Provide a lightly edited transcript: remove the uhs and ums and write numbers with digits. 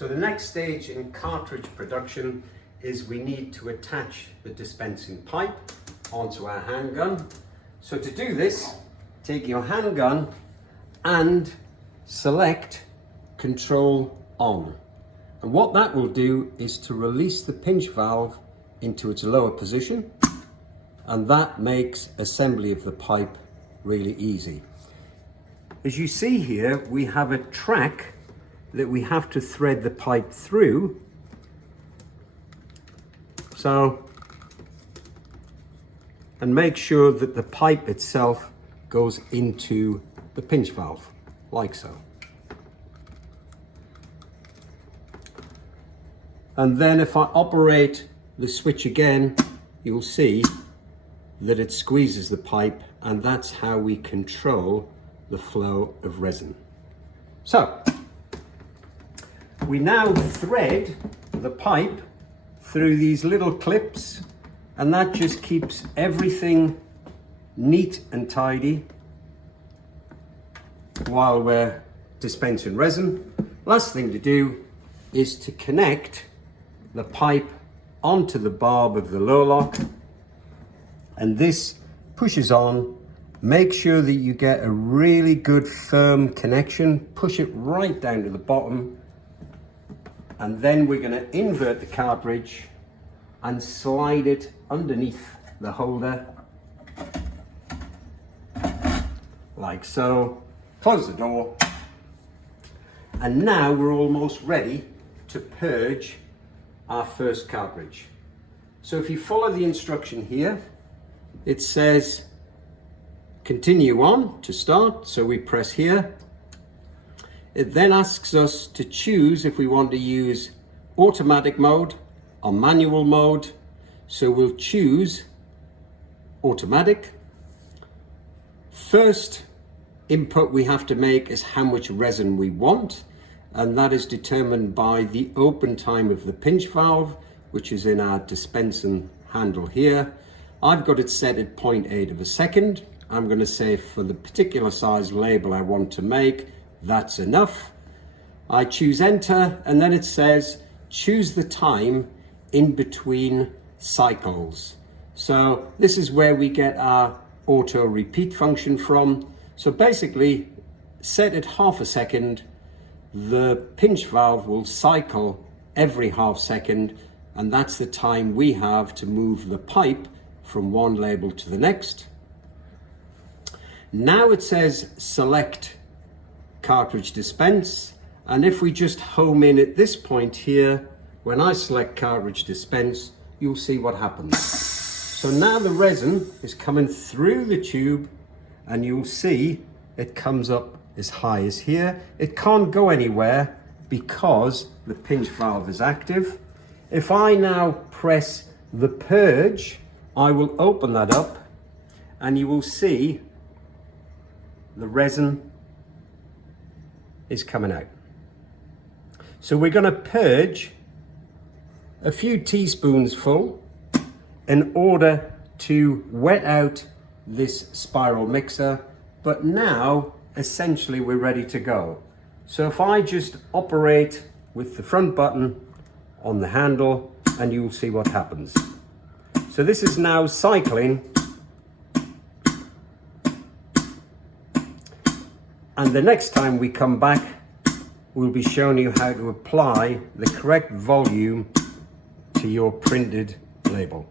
So the next stage in cartridge production is we need to attach the dispensing pipe onto our handgun. So to do this, take your handgun and select Control On. And what that will do is to release the pinch valve into its lower position, and that makes assembly of the pipe really easy. As you see here, we have a track that we have to thread the pipe through. So, and make sure that the pipe itself goes into the pinch valve, like so. And then if I operate the switch again, you'll see that it squeezes the pipe, and that's how we control the flow of resin. So, we now thread the pipe through these little clips, and that just keeps everything neat and tidy while we're dispensing resin. Last thing to do is to connect the pipe onto the barb of the low lock, and this pushes on. Make sure that you get a really good firm connection, push it right down to the bottom, and then we're going to invert the cartridge and slide it underneath the holder, like so. Close the door, and now we're almost ready to purge our first cartridge. So if you follow the instruction here, it says continue on to start, so we press here. It then asks us to choose if we want to use automatic mode or manual mode, so we'll choose automatic. First input we have to make is how much resin we want, and that is determined by the open time of the pinch valve, which is in our dispensing handle here. I've got it set at 0.8 of a second. I'm going to say for the particular size label I want to make, that's enough. I choose enter, and then it says choose the time in between cycles. So this is where we get our auto repeat function from. So basically, set at half a second, the pinch valve will cycle every half second, and that's the time we have to move the pipe from one label to the next. Now it says select cartridge dispense, and if we just home in at this point here, when I select cartridge dispense, you'll see what happens. So now the resin is coming through the tube, and you'll see it comes up as high as here. It can't go anywhere because the pinch valve is active. If I now press the purge, I will open that up, and you will see the resin is coming out. So we're going to purge a few teaspoons full in order to wet out this spiral mixer, but now essentially we're ready to go. So if I just operate with the front button on the handle, and you'll see what happens. So this is now cycling, and the next time we come back, we'll be showing you how to apply the correct volume to your printed label.